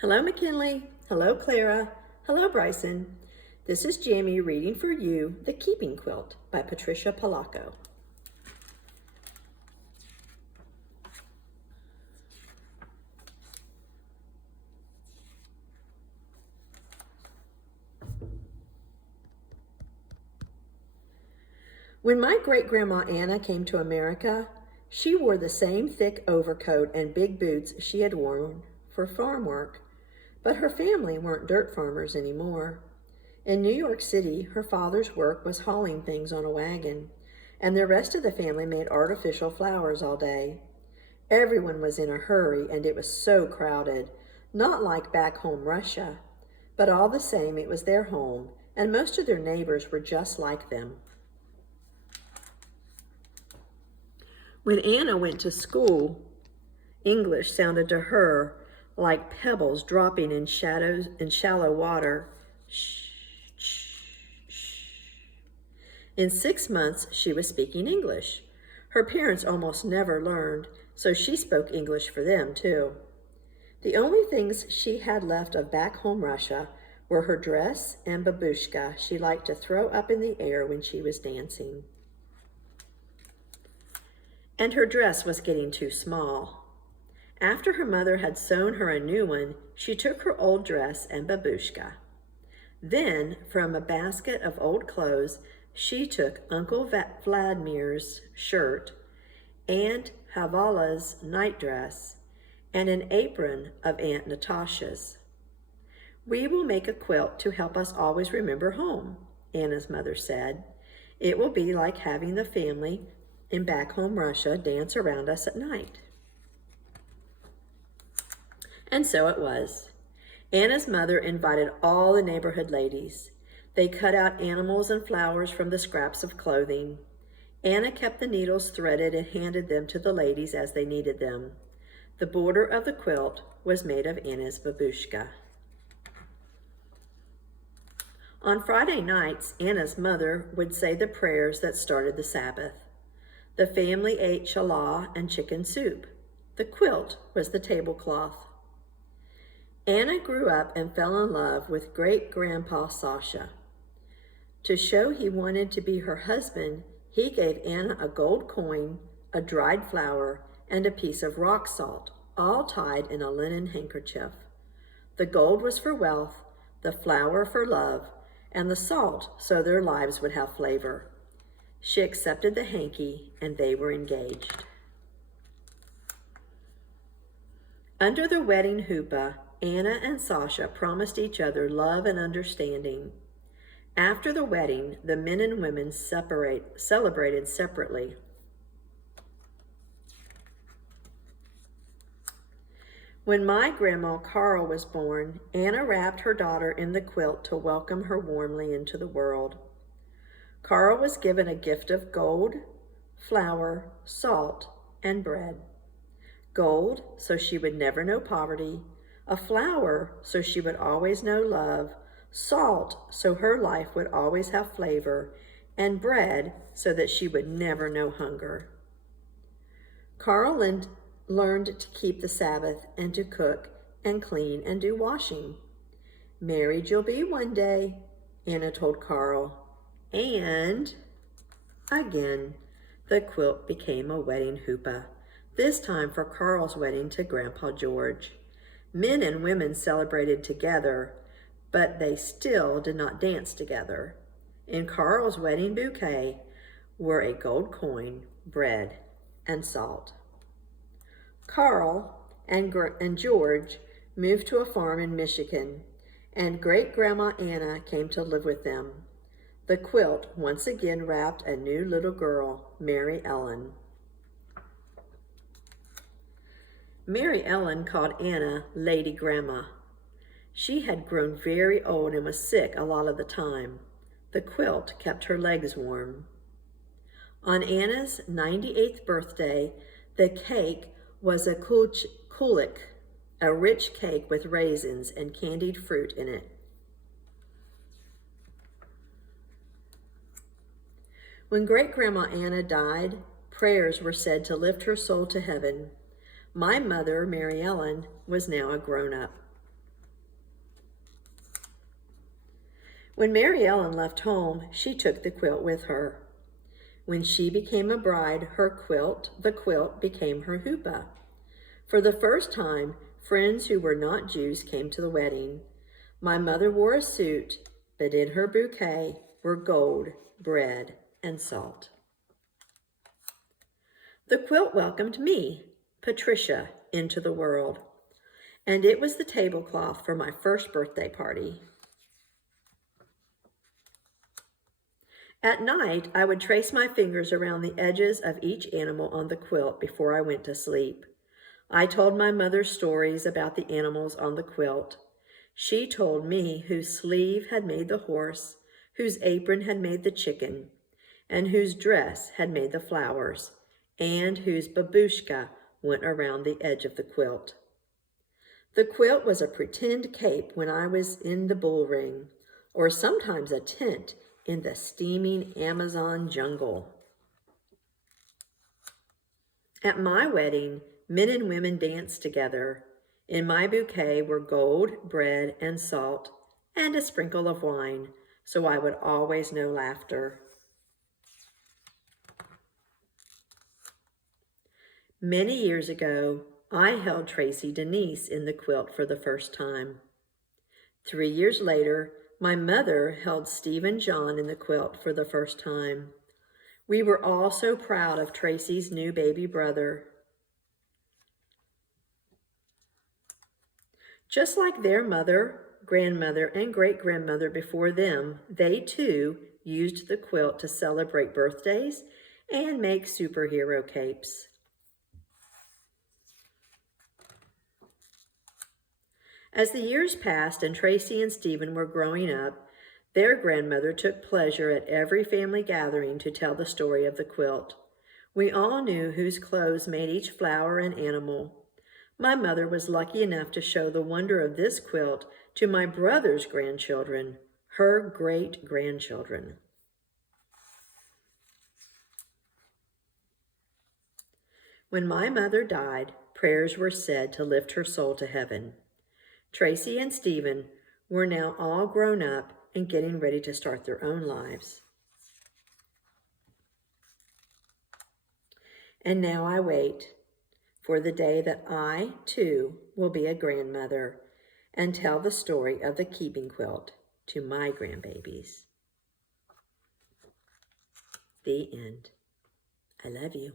Hello, McKinley. Hello, Clara. Hello, Bryson. This is Jamie reading for you The Keeping Quilt by Patricia Polacco. When my great-grandma Anna came to America, she wore the same thick overcoat and big boots she had worn for farm work. But her family weren't dirt farmers anymore. In New York City, her father's work was hauling things on a wagon, and the rest of the family made artificial flowers all day. Everyone was in a hurry, and it was so crowded, not like back home Russia. But all the same, it was their home, and most of their neighbors were just like them. When Anna went to school, English sounded to her like pebbles dropping in shallow water. Shh, shh, shh. In 6 months, she was speaking English. Her parents almost never learned, so she spoke English for them, too. The only things she had left of back home Russia were her dress and babushka she liked to throw up in the air when she was dancing. And her dress was getting too small. After her mother had sewn her a new one, she took her old dress and babushka. Then, from a basket of old clothes, she took Uncle Vladimir's shirt, Aunt Havala's nightdress, and an apron of Aunt Natasha's. "We will make a quilt to help us always remember home," Anna's mother said. "It will be like having the family in back home Russia dance around us at night." And so it was. Anna's mother invited all the neighborhood ladies. They cut out animals and flowers from the scraps of clothing. Anna kept the needles threaded and handed them to the ladies as they needed them. The border of the quilt was made of Anna's babushka. On Friday nights, Anna's mother would say the prayers that started the Sabbath. The family ate challah and chicken soup. The quilt was the tablecloth. Anna grew up and fell in love with great-grandpa Sasha. To show he wanted to be her husband, he gave Anna a gold coin, a dried flower, and a piece of rock salt, all tied in a linen handkerchief. The gold was for wealth, the flower for love, and the salt so their lives would have flavor. She accepted the hanky, and they were engaged. Under the wedding chuppah, Anna and Sasha promised each other love and understanding. After the wedding, the men and women celebrated separately. When my grandma Carl was born, Anna wrapped her daughter in the quilt to welcome her warmly into the world. Carl was given a gift of gold, flour, salt, and bread. Gold, so she would never know poverty. A flower, so she would always know love. Salt, so her life would always have flavor. And bread, so that she would never know hunger. Carl learned to keep the Sabbath and to cook and clean and do washing. "Married you'll be one day," Anna told Carl. And again, the quilt became a wedding chuppah, this time for Carl's wedding to Grandpa George. Men and women celebrated together, but they still did not dance together. In Carl's wedding bouquet were a gold coin, bread, and salt. Carl and George moved to a farm in Michigan, and great-grandma Anna came to live with them. The quilt once again wrapped a new little girl, Mary Ellen. Mary Ellen called Anna Lady Grandma. She had grown very old and was sick a lot of the time. The quilt kept her legs warm. On Anna's 98th birthday, the cake was a kulik, a rich cake with raisins and candied fruit in it. When great-grandma Anna died, prayers were said to lift her soul to heaven. My mother, Mary Ellen, was now a grown-up. When Mary Ellen left home, she took the quilt with her. When she became a bride, the quilt became her huppah. For the first time, friends who were not Jews came to the wedding. My mother wore a suit, but in her bouquet were gold, bread, and salt. The quilt welcomed me, Patricia, into the world, and it was the tablecloth for my first birthday party. At night, I would trace my fingers around the edges of each animal on the quilt before I went to sleep. I told my mother stories about the animals on the quilt. She told me whose sleeve had made the horse, whose apron had made the chicken, and whose dress had made the flowers, and whose babushka went around the edge of the quilt. The quilt was a pretend cape when I was in the bull ring, or sometimes a tent in the steaming Amazon jungle. At my wedding, men and women danced together. In my bouquet were gold, bread, and salt, and a sprinkle of wine, so I would always know laughter. Many years ago, I held Tracy Denise in the quilt for the first time. 3 years later, my mother held Stephen John in the quilt for the first time. We were all so proud of Tracy's new baby brother. Just like their mother, grandmother, and great-grandmother before them, they too used the quilt to celebrate birthdays and make superhero capes. As the years passed and Tracy and Stephen were growing up, their grandmother took pleasure at every family gathering to tell the story of the quilt. We all knew whose clothes made each flower and animal. My mother was lucky enough to show the wonder of this quilt to my brother's grandchildren, her great-grandchildren. When my mother died, prayers were said to lift her soul to heaven. Tracy and Stephen were now all grown up and getting ready to start their own lives. And now I wait for the day that I, too, will be a grandmother and tell the story of the keeping quilt to my grandbabies. The end. I love you.